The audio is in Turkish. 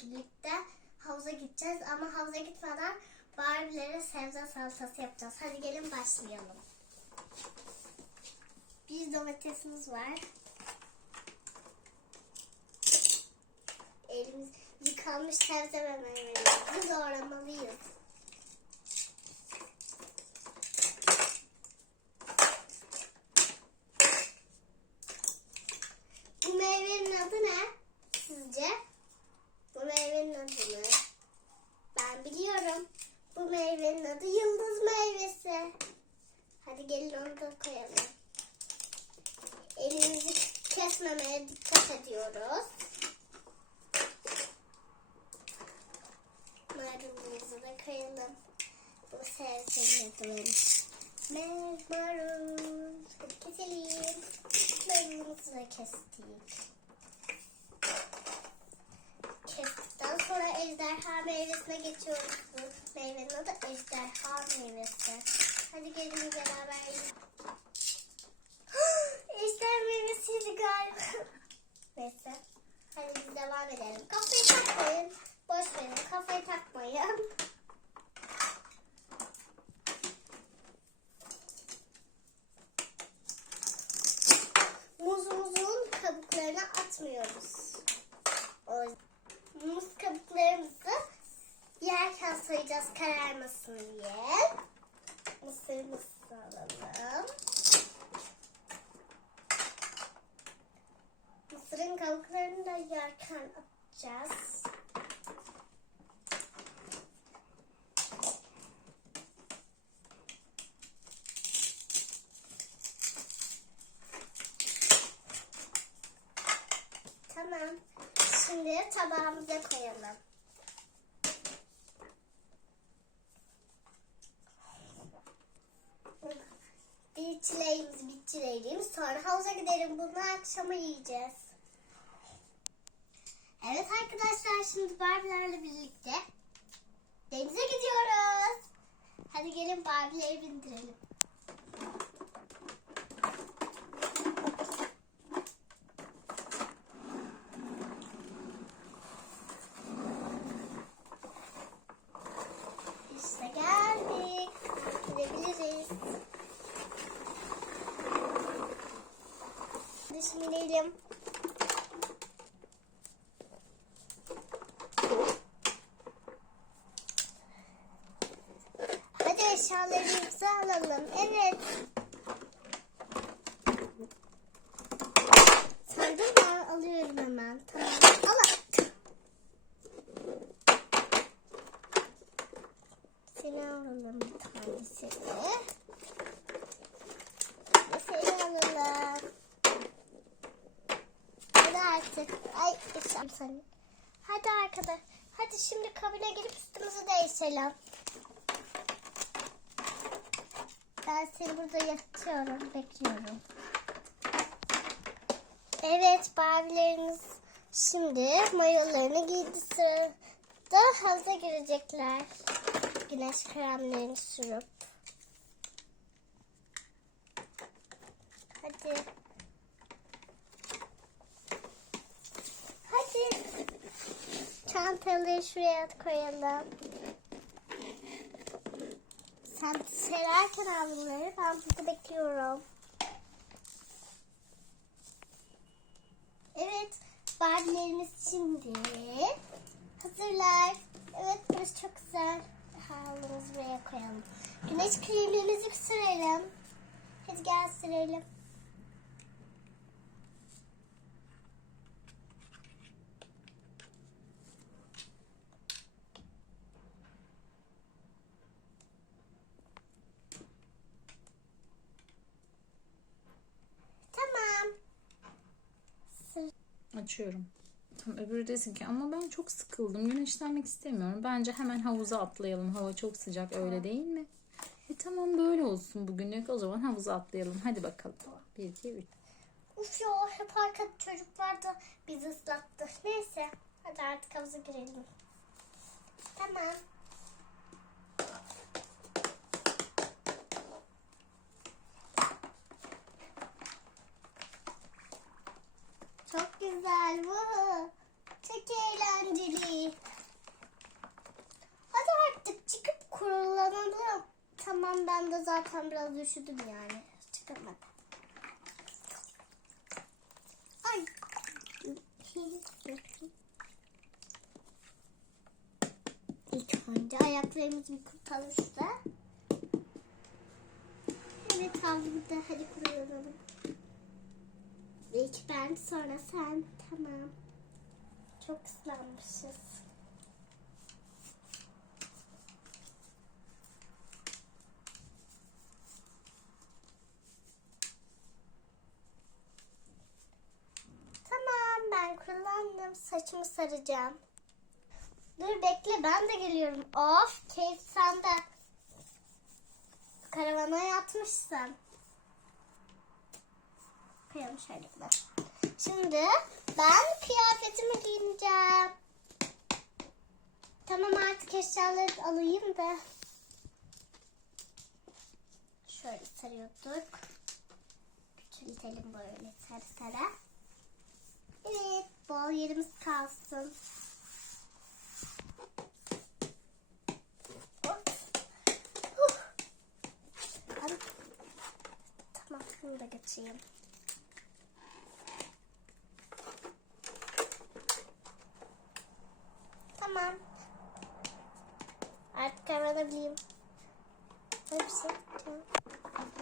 birlikte havuza gideceğiz ama havuza gitmeden Barbie'lere sebze salatası yapacağız. Hadi gelin başlayalım. Bir domatesimiz var. Elimiz yıkanmış sebze ve meyvelerimizi doğramalıyız. Ediyoruz. Marulumuzu da koyalım. Bu adı. Marul. Hadi keselim. Marulumuzu da kestik. Kestikten sonra ejderha meyvesine geçiyoruz. Bu meyvenin adı ejderha meyvesi. Hadi gelin beraber yiyelim. ejderha meyvesiydi galiba. Neyse. Hadi biz devam edelim. Kafayı takmayın. Boş verin. Kafayı takmayın. Muzumuzun kabuklarını atmıyoruz. O muz kabuklarımızı yerken soyacağız kararmasın diye. Mısırımızı alalım. Mısırın kabuklarını da yerken atacağız. Tamam. Şimdi tabağımıza koyalım. Bir çileğimiz, bir çileğimiz. Sonra havuza gidelim. Bunu akşama yiyeceğiz. Evet arkadaşlar şimdi Barbie'lerle birlikte denize gidiyoruz. Hadi gelin Barbie'leri bindirelim. İşte geldik. Gidebiliriz. Hadi şimdi inelim. Hadi eşyalarımızı alalım. Evet. Sandın mı? Alıyorum hemen. Tamam. Al. Seni alalım bir tanesini. Seni alalım. Hadi artık. Ay seni. Hadi arkadaş. Hadi şimdi kabine girip üstümüzü değişelim. Ben seni burada yatıyorum. Bekliyorum. Evet Barbie'leriniz şimdi mayolarını giydi sırada havuza girecekler. Güneş kremlerini sürüp. Hadi. Hadi. Çantaları şuraya koyalım. Sen sererken al bunları. Ben burada bekliyorum. Evet. Barbie'lerimiz şimdi hazırlar. Evet burası çok güzel. Havlumuzu buraya koyalım. Güneş kremlerimizi sürelim. Hadi gel sürelim. Tamam. Sır Açıyorum. Tam öbürü desin ki ama ben çok sıkıldım. Güneşlenmek istemiyorum. Bence hemen havuza atlayalım. Hava çok sıcak öyle değil mi? E tamam böyle olsun bugünlük. O zaman havuza atlayalım. Hadi bakalım. 1, 2, 3. Uf ya hep arka çocuklar da bizi ıslattı. Neyse hadi artık havuza girelim. Tamam. Çok güzel bu. Çok eğlenceli. Hadi artık çıkıp kurulanalım. Tamam ben de zaten biraz üşüdüm yani. Çıkamadım. Ay. İlk önce ayaklarımızı bir kurtalım size. Evet abla da hadi kurulalım. İlk ben sonra sen. Tamam. Çok ıslanmışız. Tamam ben kullandım. Saçımı saracağım. Dur bekle ben de geliyorum. Of keyif sende. Karavana yatmışsın. Koyalım şöyle de. Şimdi ben kıyafetimi giyineceğim. Tamam artık eşyaları alayım da. Şöyle sarıyorduk. Küçültelim böyle sarı sarı. Evet bol yerimiz kalsın. Tamam bunu da geçeyim. Tamam. Kavranabilirim. Hepsi. Tamam.